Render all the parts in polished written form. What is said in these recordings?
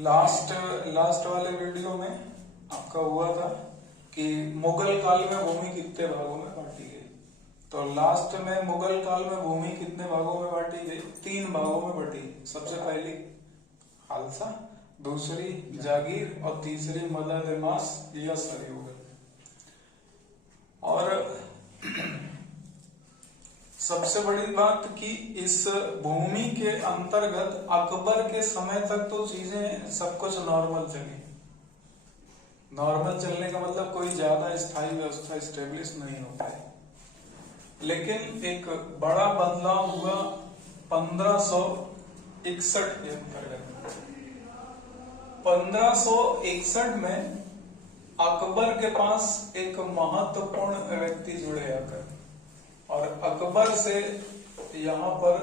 Last वाले video में आपका हुआ था कि मुगल काल में भूमि कितने भागों में बांटी गई। तो लास्ट में मुगल काल में भूमि कितने भागों में बांटी गई? 3 भागों में बटी। सबसे पहली खालसा, दूसरी जागीर और तीसरी मदद-ए-मास या सरयुग। और सबसे बड़ी बात कि इस भूमि के अंतर्गत अकबर के समय तक तो चीजें सब कुछ नॉर्मल चली। नॉर्मल चलने का मतलब कोई ज्यादा स्थायी व्यवस्था स्टेब्लिश नहीं हो पाई। लेकिन एक बड़ा बदलाव हुआ 1561 के अंतर्गत। 1561 में अकबर के पास एक महत्वपूर्ण व्यक्ति जुड़े आकर, और अकबर से यहाँ पर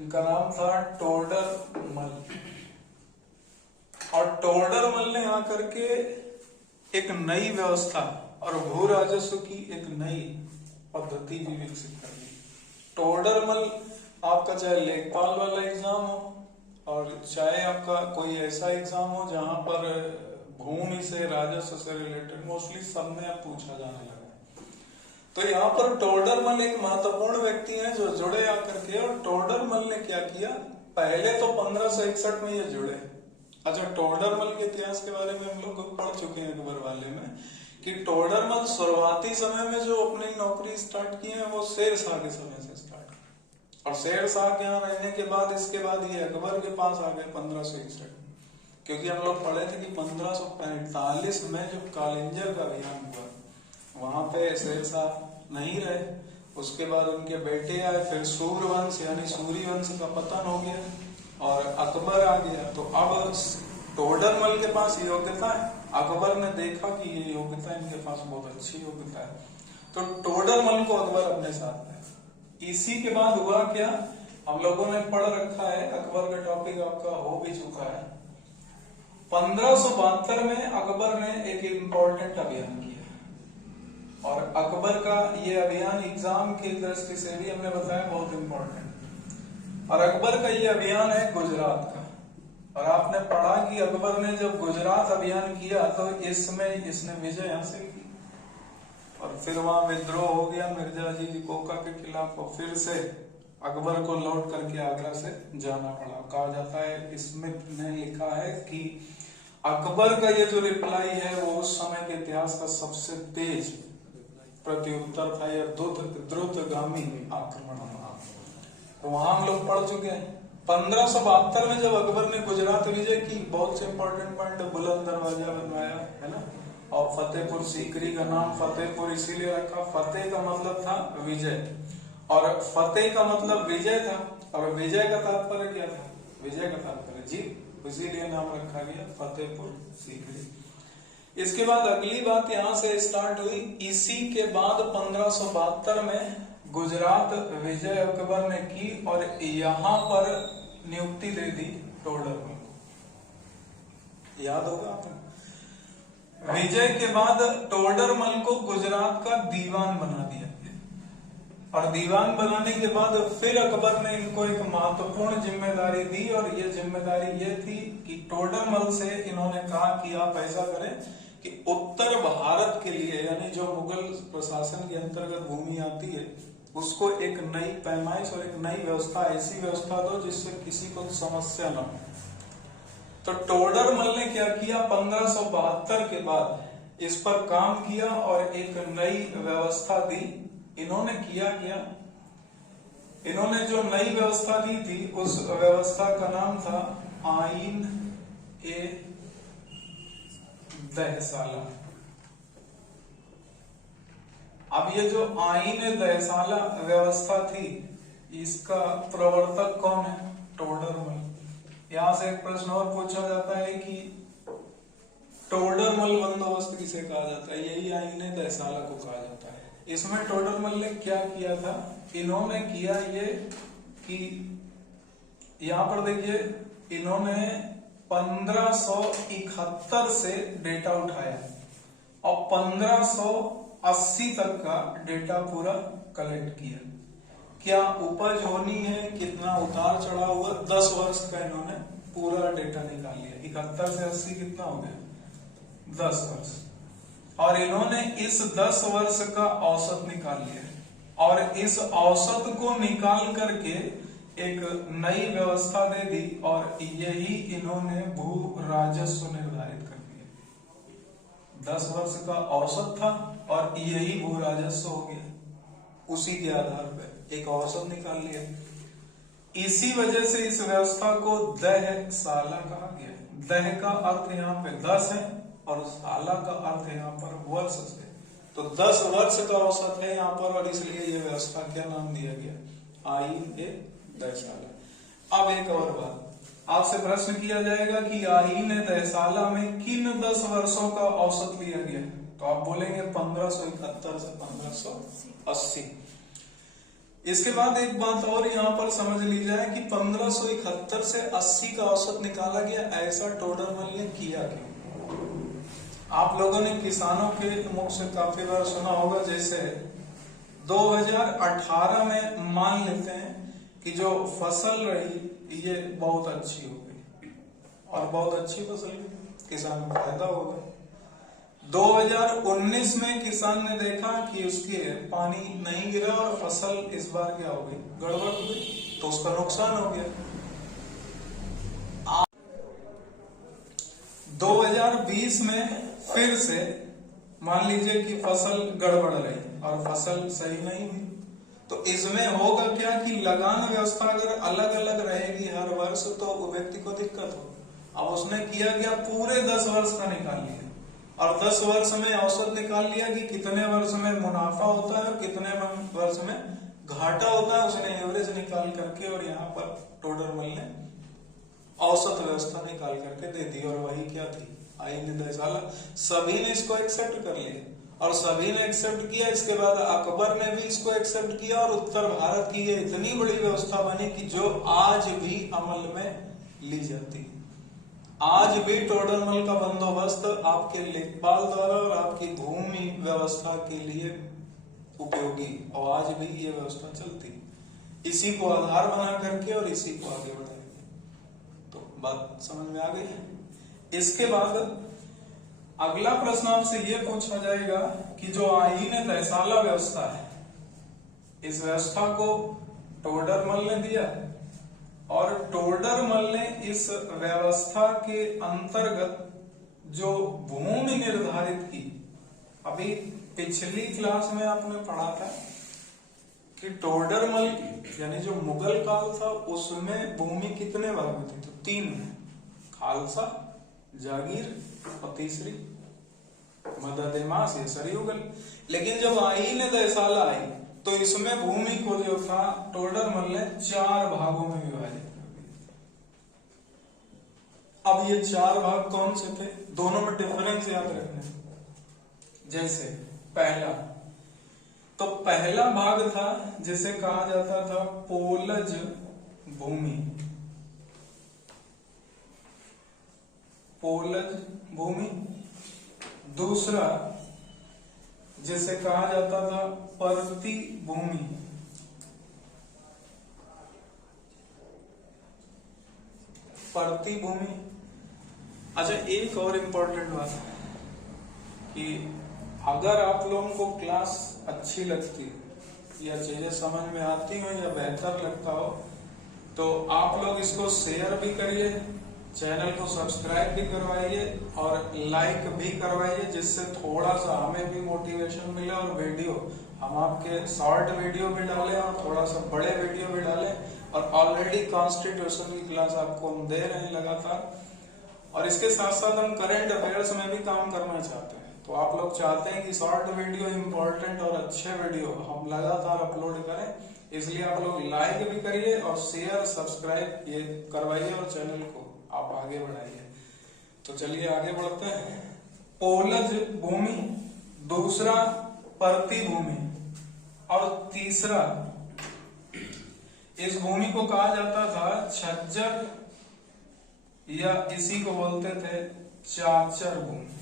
इनका नाम था टोडरमल। और टोडरमल ने आकर के एक नई व्यवस्था और भू राजस्व की एक नई पद्धति भी विकसित कर दी। टोडरमल आपका चाहे लेखपाल वाला एग्जाम हो और चाहे आपका कोई ऐसा एग्जाम हो जहां पर भूमि से राजस्व से रिलेटेड मोस्टली सब में पूछा जाने लगा। तो यहाँ पर टोडरमल एक महत्वपूर्ण व्यक्ति हैं जो जुड़े आकर के। और टोडरमल ने क्या किया, पहले तो 1561 में ये जुड़े। अच्छा, टोडरमल के इतिहास के बारे में हम लोग पढ़ चुके हैं अकबर वाले में कि टोडरमल शुरुआती समय में जो अपनी नौकरी स्टार्ट की है वो शेर शाह के समय से स्टार्ट की। और शेर शाह के यहाँ रहने के बाद इसके बाद ये अकबर के पास आ गए 1561। क्योंकि हम लोग पढ़े थे कि 1545 में जो कालिंजर का अभियान हुआ वहां पे शेर शाह नहीं रहे। उसके बाद उनके बेटे आए, फिर सूर्यवंश यानी सूर्यवंश का पतन हो गया और अकबर आ गया। तो अब टोडरमल के पास योग्यता है। अकबर ने देखा कि ये योग्यता इनके पास बहुत अच्छी योग्यता है, तो टोडरमल को अकबर अपने साथ है। इसी के बाद हुआ क्या, हम लोगों ने पढ़ रखा है, अकबर का टॉपिक आपका हो भी चुका है। 1572 में अकबर ने एक इम्पोर्टेंट अभियान किया। और अकबर का ये अभियान एग्जाम की दृष्टि से भी हमने बताया बहुत इंपॉर्टेंट। और अकबर का ये अभियान है गुजरात का। और आपने पढ़ा कि अकबर ने जब गुजरात अभियान किया तो इसमें इसने विजय हासिल की और फिर वहां विद्रोह हो गया मिर्जा जी कोका के खिलाफ। और फिर से अकबर को लौट करके आगरा से जाना पड़ा। कहा जाता है, स्मिथ ने लिखा है कि अकबर का ये जो रिप्लाई है वो उस समय के इतिहास का सबसे तेज प्रत्युत्तर था, या द्रुतगामी आक्रमण। तो वहां हम लोग पढ़ चुके हैं। 1572 में जब अकबर ने गुजरात विजय की, बहुत से इंपॉर्टेंट पॉइंट, बुलंद दरवाजा बनवाया है ना। और फतेहपुर सीकरी का नाम फतेहपुर इसीलिए रखा, फतेह का मतलब था विजय और फतेह का मतलब विजय था। और विजय का तात्पर्य क्या था? विजय का तात्पर्य जीत, इसीलिए नाम रखा गया फतेहपुर सीकरी। इसके बाद अगली बात यहां से स्टार्ट हुई। इसी के बाद 1572 में गुजरात विजय अकबर ने की और यहां पर नियुक्ति दे दी टोडरमल को। याद होगा आपको। विजय के बाद टोडरमल को गुजरात का दीवान बना दिया। और दीवान बनाने के बाद फिर अकबर ने इनको एक महत्वपूर्ण जिम्मेदारी दी। और ये जिम्मेदारी ये थी कि टोडरमल से इन्होंने कहा कि आप ऐसा करें कि उत्तर भारत के लिए, यानी जो मुगल प्रशासन के अंतर्गत भूमि आती है, उसको एक नई पैमाइश और एक नई व्यवस्था, ऐसी व्यवस्था दो जिससे किसी को समस्या न हो। तो टोडरमल ने क्या किया, 1572 के बाद इस पर काम किया और एक नई व्यवस्था दी। इन्होंने किया क्या, इन्होंने जो नई व्यवस्था दी थी उस व्यवस्था का नाम था आईन ए दहसाला। अब ये जो आईन ए दहसाला व्यवस्था थी, इसका प्रवर्तक कौन है? टोडरमल। यहां से एक प्रश्न और पूछा जाता है कि टोडरमल बंदोबस्त किसे कहा जाता है? यही आईन ए दहसाला को कहा जाता है। इसमें टोडरमल ने क्या किया था, इन्होंने किया ये कि यहां पर देखिए, इन्होंने 1571 से डेटा उठाया और 1580 तक का डेटा पूरा कलेक्ट किया। क्या उपज होनी है, कितना उतार चढ़ाव हुआ, 10 वर्ष का इन्होंने पूरा डेटा निकाल लिया। 71 से 80 कितना हो गया? 10 वर्ष। और इन्होंने इस 10 वर्ष का औसत निकाल लिया और इस औसत को निकाल करके एक नई व्यवस्था दे दी और यही इन्होंने भू राजस्व निर्धारित कर दिया। 10 वर्ष का औसत था और यही भू राजस्व हो गया। उसी के आधार पर एक औसत निकाल लिया। इसी वजह से इस व्यवस्था को दहसाला कहा गया। दह का अर्थ यहाँ पे 10 है और साला का अर्थ यहाँ पर वर्ष से। तो 10 वर्ष का औसत है यहाँ पर और इसलिए ये व्यवस्था क्या नाम दिया गया? आईन ए दहसाला। अब एक और बात, आपसे प्रश्न किया जाएगा कि आईन ए दहसाला में किन 10 वर्षों का औसत लिया गया? तो आप बोलेंगे 1571 से 1580। इसके बाद एक बात और यहाँ पर समझ ली जाए कि 1571 से 80 का औसत निकाला गया, ऐसा टोडरमल ने किया क्यों? आप लोगों ने किसानों के मुख से काफी बार सुना होगा, जैसे 2018 में मान लेते हैं कि जो फसल रही ये बहुत अच्छी हो गई और बहुत अच्छी फसल हुई, किसान को फायदा होगा। 2019 में किसान ने देखा कि उसके पानी नहीं गिरा और फसल इस बार क्या हो गई? गड़बड़ हो गई, तो उसका नुकसान हो गया। 2020 में फिर से मान लीजिए कि फसल गड़बड़ रही और फसल सही नहीं हुई, तो इसमें होगा क्या कि लगान व्यवस्था अगर अलग अलग रहेगी हर वर्ष तो व्यक्ति को दिक्कत हो। अब उसने किया क्या? पूरे 10 वर्ष का निकाल लिया और 10 वर्ष में औसत निकाल लिया कि कितने वर्ष में मुनाफा होता है और कितने वर्ष में घाटा होता है। उसने एवरेज निकाल करके और यहाँ पर टोडरमल ने औसत व्यवस्था निकाल करके दे दी और वही क्या थी? आईन दहसाला। सभी ने इसको एक्सेप्ट कर लिया और सभी ने एक्सेप्ट किया। इसके बाद अकबर ने भी इसको एक्सेप्ट किया और उत्तर भारत की ये इतनी बड़ी व्यवस्था बनी कि जो आज भी अमल में ली जाती है। आज भी टोडरमल का बंदोबस्त आपके लेखपाल द्वारा और आपकी भूमि व्यवस्था के लिए उपयोगी, और आज भी ये व्यवस्था चलती, इसी को आधार बना करके और इसी को आगे बढ़ाएंगे। तो बात समझ में आ गई है। इसके बाद अगला प्रश्न आपसे यह पूछा जाएगा कि जो आईन दहसाला व्यवस्था है, इस व्यवस्था को टोडरमल ने दिया और टोडरमल ने इस व्यवस्था के अंतर्गत जो भूमि निर्धारित की। अभी पिछली क्लास में आपने पढ़ा था कि टोडरमल यानी जो मुगल काल था उसमें भूमि कितने भाग में थी? तो 3 में, खालसा, जागीर और तीसरी मददेमास या सरयुगल। लेकिन जब आईन दहसाला आई तो इसमें भूमि को जो था टोडरमल ने 4 भागों में विभाजित कर दिया। अब ये 4 भाग कौन से थे? दोनों में डिफरेंस याद रखना। जैसे पहला भाग था जिसे कहा जाता था पोलज भूमि। पोलज भूमि। दूसरा जिसे कहा जाता था परती भूमि। परती भूमि। अच्छा, एक और इम्पोर्टेंट बात है कि अगर आप लोगों को क्लास अच्छी लगती या चीजें समझ में आती हो या बेहतर लगता हो तो आप लोग इसको शेयर भी करिए, चैनल को सब्सक्राइब भी करवाइए और लाइक भी करवाइए, जिससे थोड़ा सा हमें भी मोटिवेशन मिले और वीडियो हम आपके शॉर्ट वीडियो भी डालें और थोड़ा सा बड़े वीडियो भी डालें। और ऑलरेडी कॉन्स्टिट्यूशन की क्लास आपको हम दे रहे हैं लगातार, और इसके साथ साथ हम करंट अफेयर्स में भी काम करना चाहते हैं। तो आप लोग चाहते हैं कि शॉर्ट वीडियो, इंपॉर्टेंट और अच्छे वीडियो हम लगातार अपलोड करें, इसलिए आप लोग लाइक भी करिए और शेयर सब्सक्राइब ये करवाइए और चैनल को आप आगे बढ़ाइए। तो चलिए आगे बढ़ते हैं। पोलज भूमि, दूसरा परती भूमि और तीसरा इस भूमि को कहा जाता था छज्जर या इसी को बोलते थे चाचर भूमि।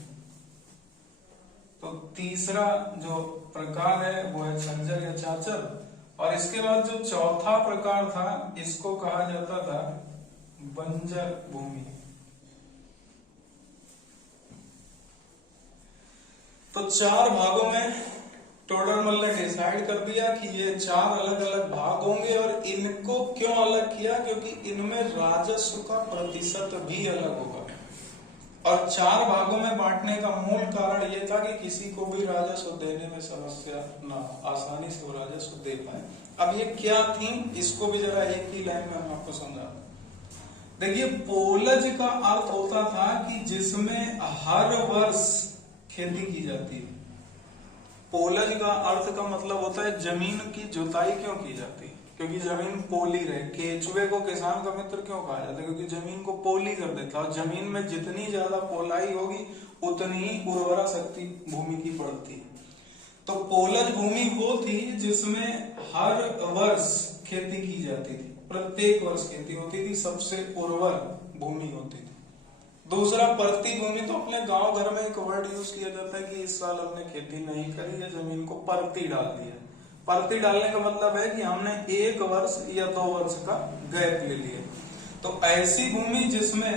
तो तीसरा जो प्रकार है वो है छज्जर या चाचर। और इसके बाद जो चौथा प्रकार था इसको कहा जाता था बंजर भूमि। तो 4 भागों में टोडरमल ने डिसाइड कर दिया कि ये 4 अलग अलग भाग होंगे, और इनको क्यों अलग किया, क्योंकि इनमें राजस्व का प्रतिशत भी अलग होगा। और 4 भागों में बांटने का मूल कारण ये था कि किसी को भी राजस्व देने में समस्या ना, आसानी से वो राजस्व दे पाए। अब ये क्या थी, इसको भी जरा एक ही लाइन में हम आपको समझाते हैं। देखिए, पोलज का अर्थ होता था कि जिसमें हर वर्ष खेती की जाती है। पोलज का अर्थ का मतलब होता है जमीन की जुताई क्यों की जाती है, क्योंकि जमीन पोली रहे। केचुए को किसान का मित्र क्यों कहा जाता है, क्योंकि जमीन को पोली कर देता है, और जमीन में जितनी ज्यादा पोलाई होगी उतनी ही उर्वरा शक्ति भूमि की बढ़ती है। तो पोलज भूमि वो थी जिसमें हर वर्ष खेती की जाती थी, प्रत्येक वर्ष खेती होती थी, सबसे उर्वर भूमि होती थी। दूसरा, परती भूमि, तो अपने गांव घर में एक वर्ड यूज किया जाता है कि इस साल हमने खेती नहीं करी है, जमीन को परती डाल दिया। परती डालने का मतलब है कि हमने 1 वर्ष या 2 वर्ष का गैप ले लिया। तो ऐसी भूमि जिसमें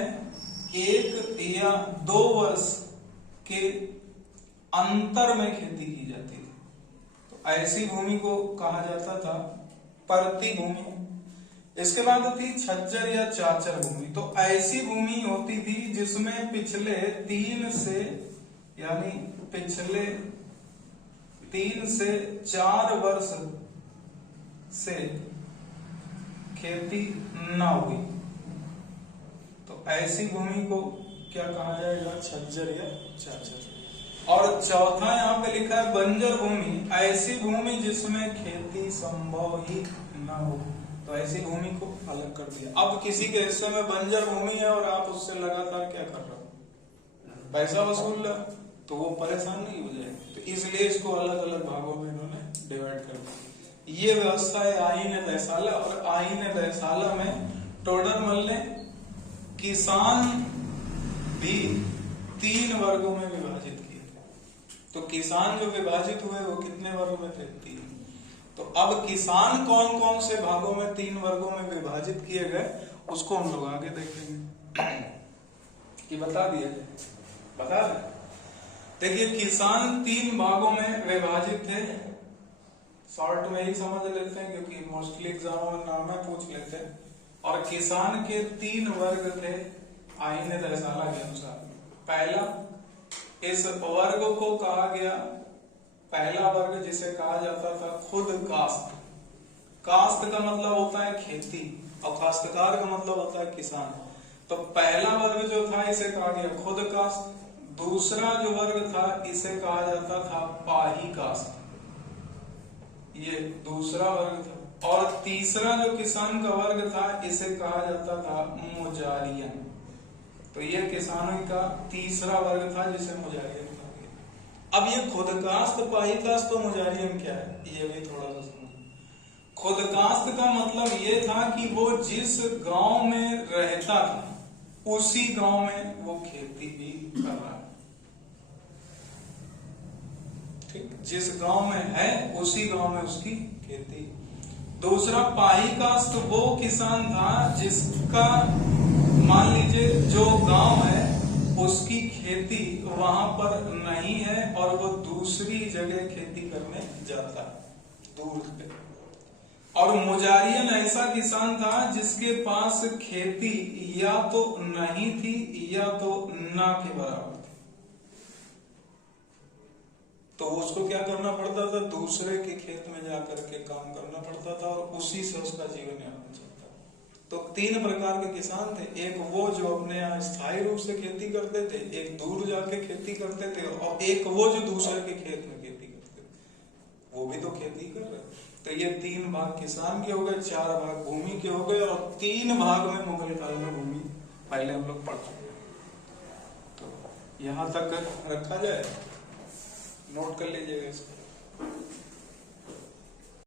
1 या 2 वर्ष के अंतर में खेती की जाती थी, तो ऐसी भूमि को कहा जाता था परती भूमि। इसके बाद होती छज्जर या चाचर भूमि। तो ऐसी भूमि होती थी जिसमें पिछले 3 से 4 वर्ष से खेती ना हुई, तो ऐसी भूमि को क्या कहा जाएगा, छज्जर या चाचर। और चौथा यहाँ पे लिखा है बंजर भूमि, ऐसी भूमि जिसमें खेती संभव ही ना हो, तो ऐसी भूमि को अलग कर दिया। अब किसी के हिस्से में बंजर भूमि है और आप उससे लगातार क्या कर रहे हो, पैसा वसूल रहे, तो वो परेशान नहीं हो जाएगा। तो इसलिए इसको अलग अलग भागों में इन्होंने डिवाइड कर दिया। ये व्यवस्था है आईन दहसाला, और आईन दहसाला में टोडरमल ने किसान भी 3 वर्गों में विभाजित किए थे। तो किसान जो विभाजित हुए वो कितने वर्गों में थे, 3। तो अब किसान कौन कौन से भागों में 3 वर्गों में विभाजित किए गए, उसको हम लोग आगे देखेंगे। कि बता दिया जाए, बता दें। देखिए, किसान 3 भागों में विभाजित थे। शॉर्ट में ही समझ लेते हैं क्योंकि मोस्टली एग्जामों में नाम है पूछ लेते हैं। और किसान के 3 वर्ग थे आईन दहसाला के अनुसार। पहला, इस वर्ग को कहा गया, पहला वर्ग जिसे कहा जाता था खुद कास्त। कास्त का मतलब होता है खेती, और काश्तकार का मतलब होता है किसान। तो पहला वर्ग जो था इसे कहा गया खुद कास्त। दूसरा जो वर्ग था इसे कहा जाता था पाही कास्त, ये दूसरा वर्ग था। और तीसरा जो किसान का वर्ग था इसे कहा जाता था मुजारियन। तो ये किसानों का तीसरा वर्ग था जिसे मुजारियन कहा गया। अब ये खुद कास्त, पाही कास्त, तो मुजारियन क्या है, ये भी थोड़ा सा समझो। खुद कास्त का मतलब ये था कि वो जिस गांव में रहता था उसी गांव में वो खेती भी कर रहा है। ठीक, जिस गांव में है उसी गांव में उसकी खेती। दूसरा, पाही कास्त वो किसान था जिसका मान लीजिए जो गांव है उसकी खेती वहां पर नहीं है और वो दूसरी जगह खेती करने जाता है दूर पे। और मुजारियन ऐसा किसान था जिसके पास खेती या तो नहीं थी या तो ना के बराबर थी। तो उसको क्या करना पड़ता था, दूसरे के खेत में जाकर के काम करना पड़ता था और उसी से उसका जीवन यापन चलता था। तो 3 प्रकार के किसान थे। एक वो जो अपने यहाँ स्थायी रूप से खेती करते थे, एक दूर जाके खेती करते थे, और एक वो जो दूसरे के खेत में खेती करते थे, वो भी तो खेती कर रहे। तो ये 3 भाग किसान के हो गए, 4 भाग भूमि के हो गए, और 3 भाग में मुगल काल में भूमि पहले हम लोग पढ़ चुके। तो यहां तक रखा जाए, नोट कर लीजिएगा इसको।